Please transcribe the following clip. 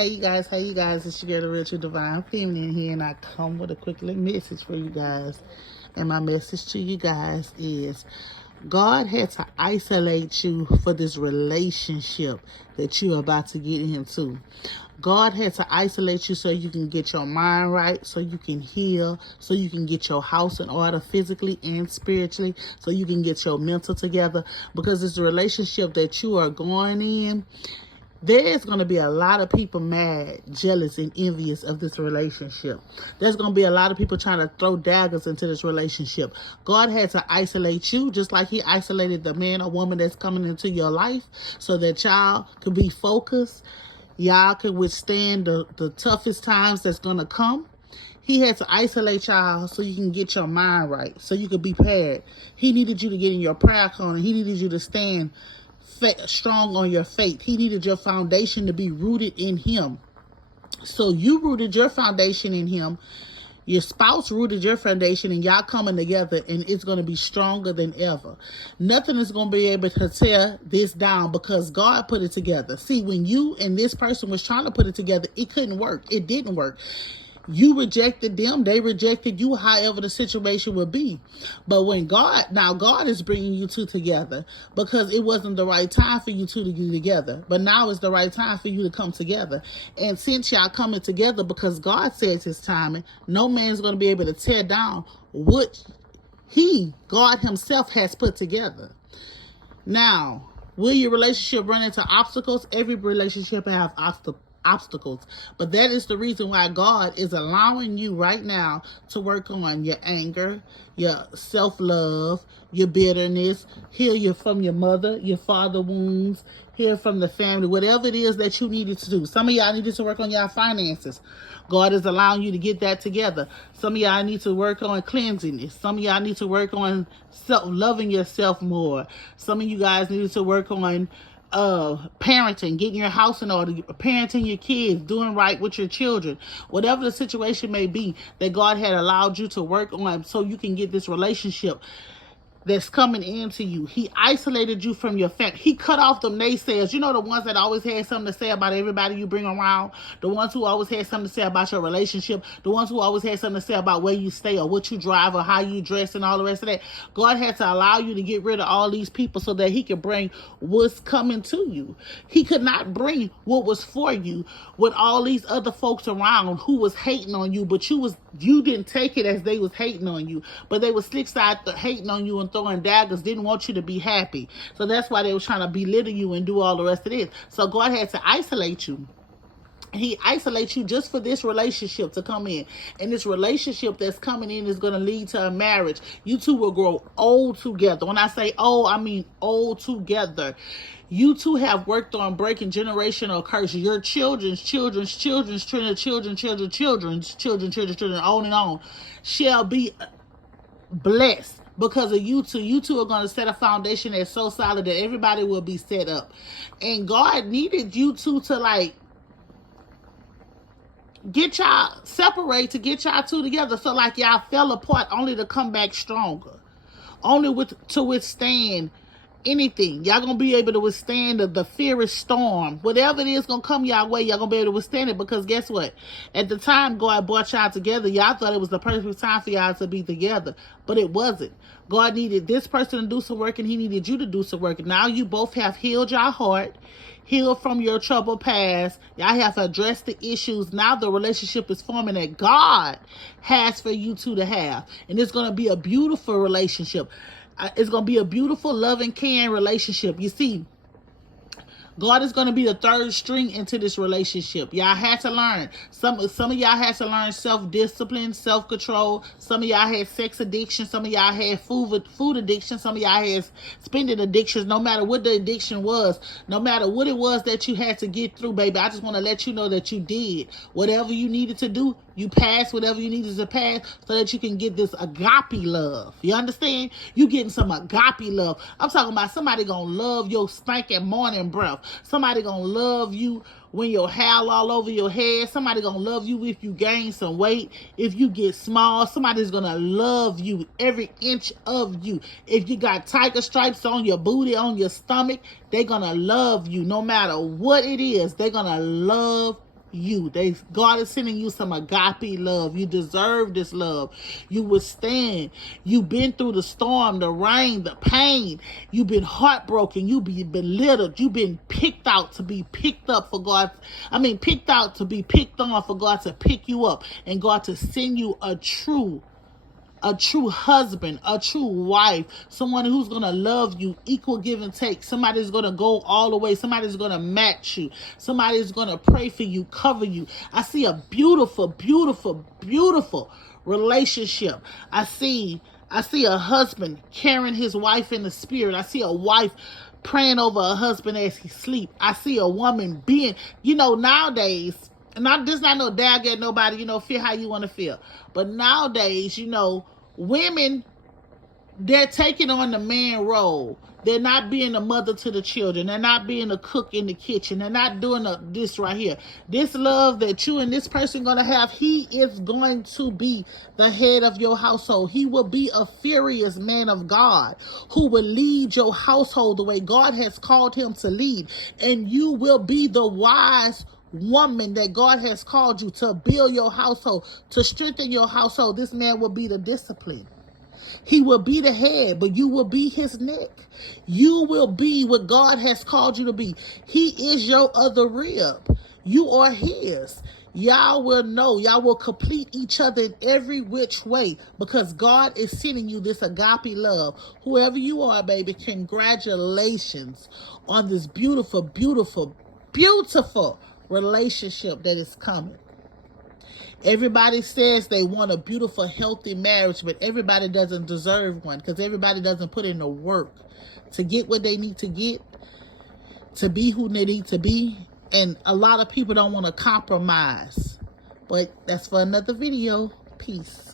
Hey you guys, it's your girl, the Real True Divine Feminine here, and I come with a quick little message for you guys. And my message to you guys is, God had to isolate you for this relationship that you're about to get into. God had to isolate you so you can get your mind right, so you can heal, so you can get your house in order physically and spiritually, so you can get your mental together. Because it's a relationship that you are going in. There's going to be a lot of people mad, jealous, and envious of this relationship. There's going to be a lot of people trying to throw daggers into this relationship. God had to isolate you just like he isolated the man or woman that's coming into your life so that y'all could be focused. Y'all can withstand the toughest times that's going to come. He had to isolate y'all so you can get your mind right, so you could be prepared. He needed you to get in your prayer corner. He needed you to stand strong on your faith. He needed your foundation to be rooted in him. So you rooted your foundation in him. Your spouse rooted your foundation, and y'all coming together, and it's going to be stronger than ever. Nothing is going to be able to tear this down because God put it together. See, when you and this person was trying to put it together, it couldn't work. It didn't work. You rejected them, they rejected you, however the situation would be. But when God is bringing you two together because it wasn't the right time for you two to get together. But now it's the right time for you to come together. And since y'all coming together because God says his timing, no man's going to be able to tear down what God himself has put together. Now, will your relationship run into obstacles? Every relationship has obstacles, but that is the reason why God is allowing you right now to work on your anger, your self-love, your bitterness, heal you from your mother, your father wounds, heal from the family, whatever it is that you needed to do. Some of y'all needed to work on your finances. God is allowing you to get that together. Some of y'all need to work on cleansiness. Some of y'all need to work on loving yourself more. Some of you guys need to work on parenting, getting your house in order, parenting your kids, doing right with your children, whatever the situation may be that God had allowed you to work on so you can get this relationship that's coming into you. He isolated you from your family. He cut off them naysayers. You know, the ones that always had something to say about everybody you bring around, the ones who always had something to say about your relationship, the ones who always had something to say about where you stay or what you drive or how you dress and all the rest of that. God had to allow you to get rid of all these people so that he could bring what's coming to you. He could not bring what was for you with all these other folks around who was hating on you, but you didn't take it as they was hating on you, but they was slick side hating on you and throwing daggers, didn't want you to be happy. So that's why they was trying to belittle you and do all the rest of this. So God had to isolate you. He isolates you just for this relationship to come in. And this relationship that's coming in is going to lead to a marriage. You two will grow old together. When I say old, I mean old together. You two have worked on breaking generational curses. Your children's, on and on, shall be blessed. Because of you two are going to set a foundation that's so solid that everybody will be set up. And God needed you two to get y'all separate, to get y'all two together, so y'all fell apart only to come back stronger, only to withstand anything. Y'all gonna be able to withstand the fierce storm, whatever it is gonna come y'all way. Y'all gonna be able to withstand it, because guess what, at the time God brought y'all together, y'all thought it was the perfect time for y'all to be together, but it wasn't. God needed this person to do some work, and he needed you to do some work. And now you both have healed your heart, healed from your troubled past. Y'all have addressed the issues. Now the relationship is forming that God has for you two to have, and it's gonna be a beautiful relationship. It's going to be a beautiful, loving, caring relationship. You see, God is going to be the third string into this relationship. Y'all had to learn. Some of y'all had to learn self-discipline, self-control. Some of y'all had sex addiction. Some of y'all had food addiction. Some of y'all had spending addictions. No matter what the addiction was, no matter what it was that you had to get through, baby, I just want to let you know that you did whatever you needed to do. You passed whatever you needed to pass so that you can get this agape love. You understand? You getting some agape love. I'm talking about somebody gonna love your stinking morning breath. Somebody gonna love you when your hair all over your head. Somebody gonna love you if you gain some weight. If you get small, somebody's gonna love you every inch of you. If you got tiger stripes on your booty, on your stomach, they're gonna love you no matter what it is. They're gonna love you. God is sending you some agape love. You deserve this love. You withstand. You've been through the storm, the rain, the pain. You've been heartbroken. You've been belittled. You've been picked out to be picked up for God. Picked out to be picked on for God to pick you up and God to send you a true husband, a true wife, someone who's going to love you, equal give and take. Somebody's going to go all the way. Somebody's going to match you. Somebody's going to pray for you, cover you. I see a beautiful, beautiful, beautiful relationship. I see a husband carrying his wife in the spirit. I see a wife praying over a husband as he sleep. I see a woman being, nowadays, and this not no dad get nobody, feel how you want to feel. But nowadays, women, they're taking on the man role. They're not being a mother to the children. They're not being a cook in the kitchen. They're not doing this right here. This love that you and this person going to have, he is going to be the head of your household. He will be a furious man of God who will lead your household the way God has called him to lead. And you will be the wise woman that God has called you to build your household, to strengthen your household. This man will be the discipline. He will be the head, but you will be his neck. You will be what God has called you to be. He is your other rib. You are his. Y'all will know. Y'all will complete each other in every which way because God is sending you this agape love. Whoever you are, baby, congratulations on this beautiful, beautiful, beautiful relationship that is coming. Everybody says they want a beautiful, healthy marriage, but everybody doesn't deserve one because everybody doesn't put in the work to get what they need to get, to be who they need to be. And a lot of people don't want to compromise. But that's for another video. Peace.